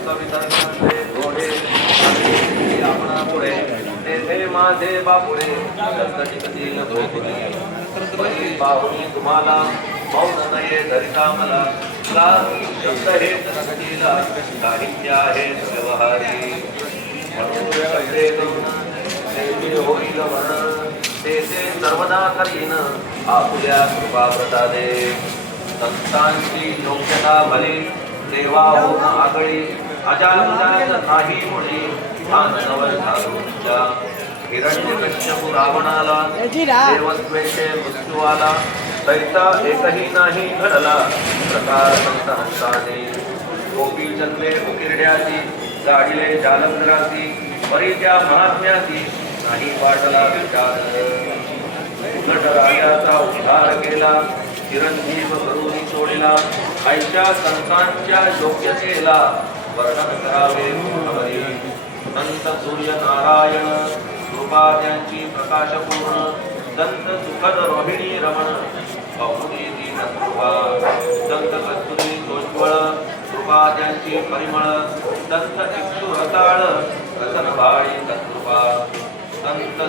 कवितर्कंचे थोडे आपणा पुढे तेथे माझे बापुडे दत्तचिकतील भोगुनी बाहुनी तुम्हाला मौन नये धरिता मला शब्द हेच नसतील साहित्य हेच व्यवहारी म्हणून शब्दे देवी होईल वर्ण तेथे सर्वदा करीन आपुल्या कृपा प्रसादे संतांची योग्यता भली देवा होऊन आगळी अजालंदात नाही मुळी ध्यान नवल साधूंच्या हिरण्यकश्यपु रावणाला देवत्वेचे मृत्यू आला दैता एकही नाही घडला प्रकार संत हंसाने गोपी जन्मे उकिरड्याची गाडीले जालंधराची परीच्या महात्म्याची नाही वाटला विचार उलट राजाचा उद्धार केला चिरंजीव करून सोडला आईच्या संतांच्या योग्यतेला वर्णन करावे हवे संत सूर्य नारायण कृपा त्यांची प्रकाशपूर्ण संत सुखद रोहिणी रमण बहुनी दीन कृपा संत कस्तुरी सोज्वळ कृपा त्यांची परिमळ संत इक्षु रताळ रतन भाळी सत्कृपा संत